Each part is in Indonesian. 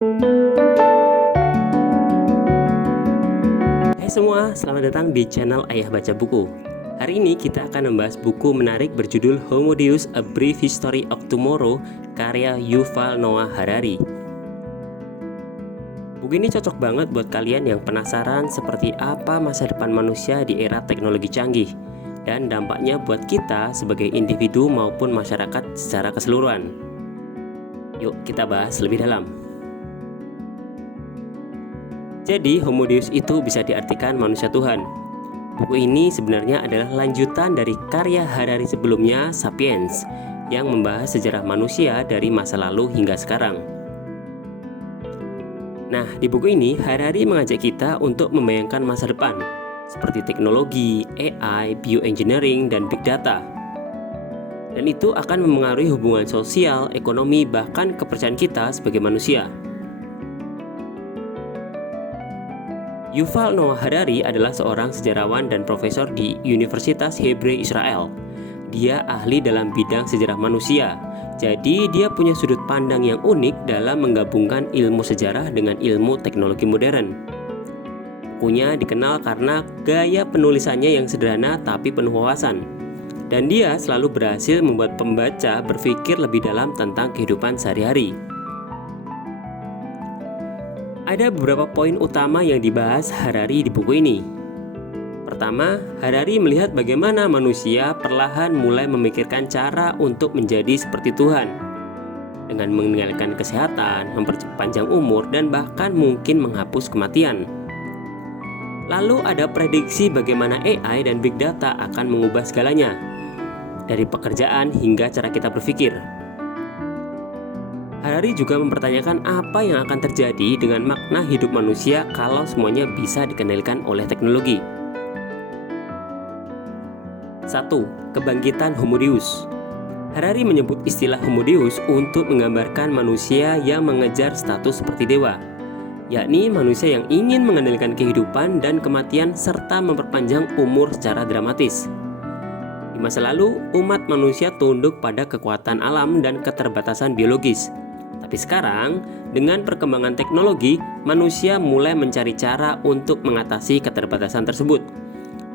Hai semua, selamat datang di channel Ayah Baca Buku. Hari ini kita akan membahas buku menarik berjudul Homo Deus: A Brief History of Tomorrow karya Yuval Noah Harari. Buku ini cocok banget buat kalian yang penasaran seperti apa masa depan manusia di era teknologi canggih dan dampaknya buat kita sebagai individu maupun masyarakat secara keseluruhan. Yuk kita bahas lebih dalam. Jadi, Homo Deus itu bisa diartikan manusia Tuhan. Buku ini sebenarnya adalah lanjutan dari karya Harari sebelumnya, Sapiens, yang membahas sejarah manusia dari masa lalu hingga sekarang. Nah, di buku ini Harari mengajak kita untuk membayangkan masa depan, seperti teknologi, AI, bioengineering, dan big data. Dan itu akan memengaruhi hubungan sosial, ekonomi, bahkan kepercayaan kita sebagai manusia. Yuval Noah Harari adalah seorang sejarawan dan profesor di Universitas Hebrew Israel. Dia ahli dalam bidang sejarah manusia, jadi dia punya sudut pandang yang unik dalam menggabungkan ilmu sejarah dengan ilmu teknologi modern. Bukunya dikenal karena gaya penulisannya yang sederhana tapi penuh wawasan. Dan dia selalu berhasil membuat pembaca berpikir lebih dalam tentang kehidupan sehari-hari. Ada beberapa poin utama yang dibahas Harari di buku ini. Pertama, Harari melihat bagaimana manusia perlahan mulai memikirkan cara untuk menjadi seperti Tuhan, dengan meninggalkan kesehatan, memperpanjang umur, dan bahkan mungkin menghapus kematian. Lalu ada prediksi bagaimana AI dan big data akan mengubah segalanya, dari pekerjaan hingga cara kita berpikir. Harari juga mempertanyakan apa yang akan terjadi dengan makna hidup manusia kalau semuanya bisa dikendalikan oleh teknologi. 1. Kebangkitan Homo Deus. Harari menyebut istilah Homo Deus untuk menggambarkan manusia yang mengejar status seperti dewa, yakni manusia yang ingin mengendalikan kehidupan dan kematian serta memperpanjang umur secara dramatis. Di masa lalu, umat manusia tunduk pada kekuatan alam dan keterbatasan biologis. Tapi sekarang, dengan perkembangan teknologi, manusia mulai mencari cara untuk mengatasi keterbatasan tersebut.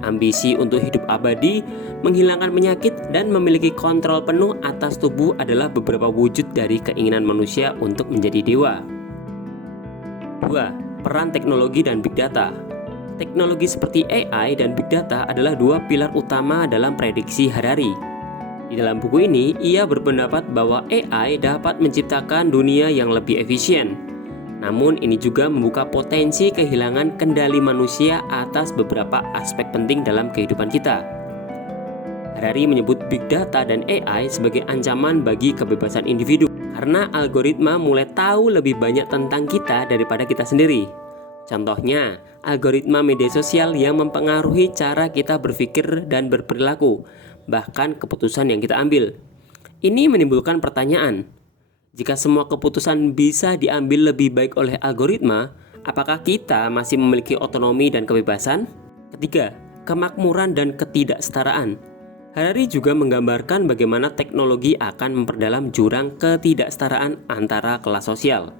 Ambisi untuk hidup abadi, menghilangkan penyakit, dan memiliki kontrol penuh atas tubuh adalah beberapa wujud dari keinginan manusia untuk menjadi dewa. 2. Peran teknologi dan big data. Teknologi seperti AI dan big data adalah dua pilar utama dalam prediksi Harari. Di dalam buku ini, ia berpendapat bahwa AI dapat menciptakan dunia yang lebih efisien. Namun, ini juga membuka potensi kehilangan kendali manusia atas beberapa aspek penting dalam kehidupan kita. Harari menyebut big data dan AI sebagai ancaman bagi kebebasan individu, karena algoritma mulai tahu lebih banyak tentang kita daripada kita sendiri. Contohnya, algoritma media sosial yang mempengaruhi cara kita berpikir dan berperilaku, bahkan keputusan yang kita ambil. Ini menimbulkan pertanyaan, jika semua keputusan bisa diambil lebih baik oleh algoritma, apakah kita masih memiliki otonomi dan kebebasan? Ketiga, kemakmuran dan ketidaksetaraan. Harari juga menggambarkan bagaimana teknologi akan memperdalam jurang ketidaksetaraan antara kelas sosial.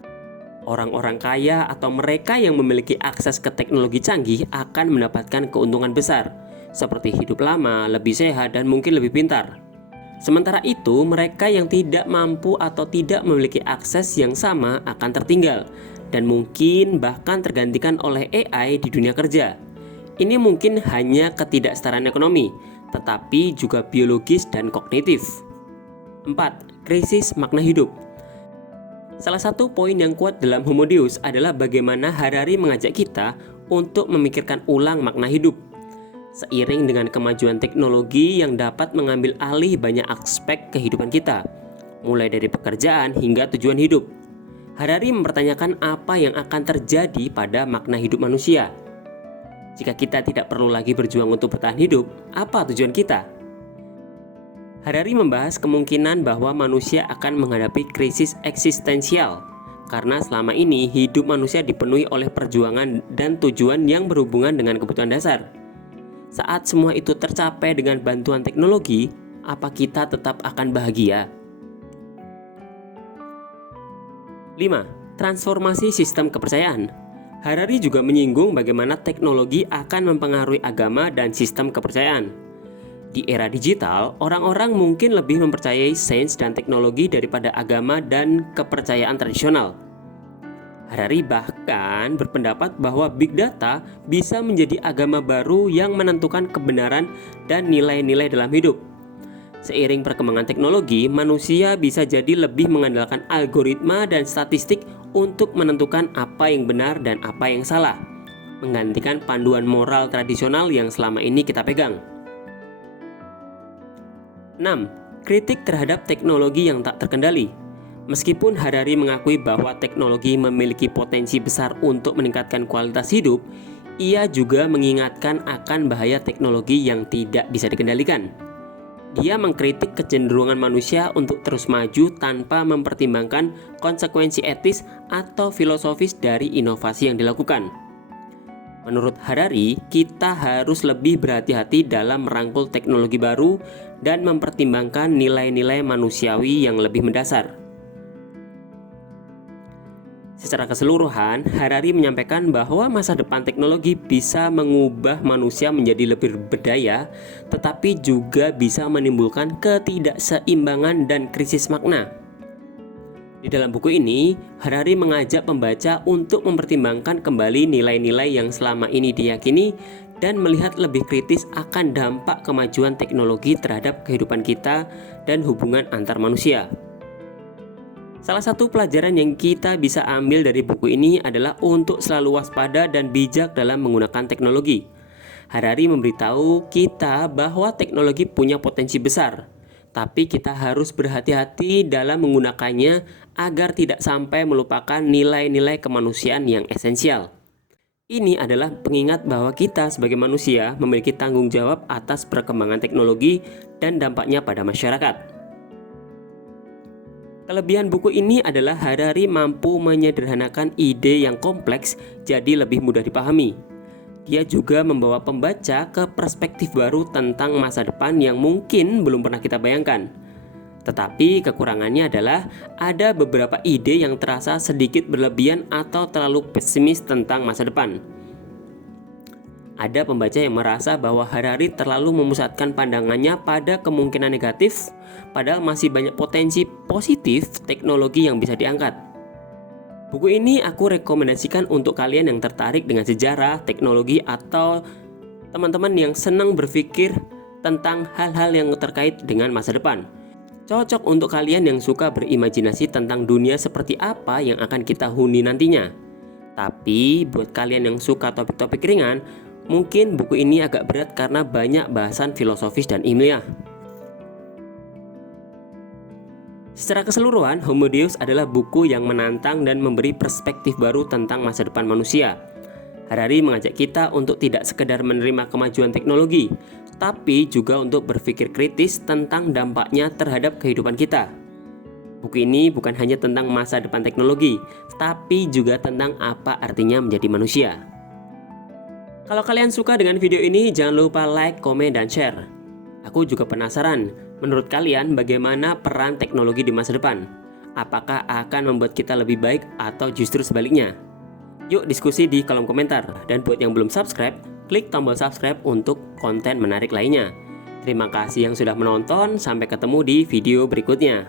Orang-orang kaya atau mereka yang memiliki akses ke teknologi canggih akan mendapatkan keuntungan besar, seperti hidup lama, lebih sehat, dan mungkin lebih pintar. Sementara itu, mereka yang tidak mampu atau tidak memiliki akses yang sama akan tertinggal, dan mungkin bahkan tergantikan oleh AI di dunia kerja. Ini mungkin hanya ketidaksetaraan ekonomi, tetapi juga biologis dan kognitif. 4. Krisis makna hidup. Salah satu poin yang kuat dalam Homo Deus adalah bagaimana Harari mengajak kita untuk memikirkan ulang makna hidup. Seiring dengan kemajuan teknologi yang dapat mengambil alih banyak aspek kehidupan kita, mulai dari pekerjaan hingga tujuan hidup, Harari mempertanyakan apa yang akan terjadi pada makna hidup manusia. Jika kita tidak perlu lagi berjuang untuk bertahan hidup, apa tujuan kita? Harari membahas kemungkinan bahwa manusia akan menghadapi krisis eksistensial, karena selama ini hidup manusia dipenuhi oleh perjuangan dan tujuan yang berhubungan dengan kebutuhan dasar. Saat semua itu tercapai dengan bantuan teknologi, apa kita tetap akan bahagia? 5. Transformasi sistem kepercayaan. Harari juga menyinggung bagaimana teknologi akan mempengaruhi agama dan sistem kepercayaan. Di era digital, orang-orang mungkin lebih mempercayai sains dan teknologi daripada agama dan kepercayaan tradisional. Harari bahkan berpendapat bahwa big data bisa menjadi agama baru yang menentukan kebenaran dan nilai-nilai dalam hidup. Seiring perkembangan teknologi, manusia bisa jadi lebih mengandalkan algoritma dan statistik untuk menentukan apa yang benar dan apa yang salah, menggantikan panduan moral tradisional yang selama ini kita pegang. 6. Kritik terhadap teknologi yang tak terkendali. Meskipun Harari mengakui bahwa teknologi memiliki potensi besar untuk meningkatkan kualitas hidup, ia juga mengingatkan akan bahaya teknologi yang tidak bisa dikendalikan. Dia mengkritik kecenderungan manusia untuk terus maju tanpa mempertimbangkan konsekuensi etis atau filosofis dari inovasi yang dilakukan. Menurut Harari, kita harus lebih berhati-hati dalam merangkul teknologi baru dan mempertimbangkan nilai-nilai manusiawi yang lebih mendasar. Secara keseluruhan, Harari menyampaikan bahwa masa depan teknologi bisa mengubah manusia menjadi lebih berdaya, tetapi juga bisa menimbulkan ketidakseimbangan dan krisis makna. Di dalam buku ini, Harari mengajak pembaca untuk mempertimbangkan kembali nilai-nilai yang selama ini diyakini dan melihat lebih kritis akan dampak kemajuan teknologi terhadap kehidupan kita dan hubungan antar manusia. Salah satu pelajaran yang kita bisa ambil dari buku ini adalah untuk selalu waspada dan bijak dalam menggunakan teknologi. Harari memberitahu kita bahwa teknologi punya potensi besar, tapi kita harus berhati-hati dalam menggunakannya agar tidak sampai melupakan nilai-nilai kemanusiaan yang esensial. Ini adalah pengingat bahwa kita sebagai manusia memiliki tanggung jawab atas perkembangan teknologi dan dampaknya pada masyarakat. Kelebihan buku ini adalah Harari mampu menyederhanakan ide yang kompleks jadi lebih mudah dipahami. Dia juga membawa pembaca ke perspektif baru tentang masa depan yang mungkin belum pernah kita bayangkan. Tetapi kekurangannya adalah ada beberapa ide yang terasa sedikit berlebihan atau terlalu pesimis tentang masa depan. Ada pembaca yang merasa bahwa Harari terlalu memusatkan pandangannya pada kemungkinan negatif, padahal masih banyak potensi positif teknologi yang bisa diangkat. Buku ini aku rekomendasikan untuk kalian yang tertarik dengan sejarah, teknologi, atau teman-teman yang senang berpikir tentang hal-hal yang terkait dengan masa depan. Cocok untuk kalian yang suka berimajinasi tentang dunia seperti apa yang akan kita huni nantinya. Tapi buat kalian yang suka topik-topik ringan, mungkin buku ini agak berat karena banyak bahasan filosofis dan ilmiah. Secara keseluruhan, Homo Deus adalah buku yang menantang dan memberi perspektif baru tentang masa depan manusia. Harari mengajak kita untuk tidak sekedar menerima kemajuan teknologi, tapi juga untuk berpikir kritis tentang dampaknya terhadap kehidupan kita. Buku ini bukan hanya tentang masa depan teknologi, tapi juga tentang apa artinya menjadi manusia. Kalau kalian suka dengan video ini, jangan lupa like, komen, dan share. Aku juga penasaran, menurut kalian bagaimana peran teknologi di masa depan? Apakah akan membuat kita lebih baik atau justru sebaliknya? Yuk diskusi di kolom komentar. Dan buat yang belum subscribe, klik tombol subscribe untuk konten menarik lainnya. Terima kasih yang sudah menonton, sampai ketemu di video berikutnya.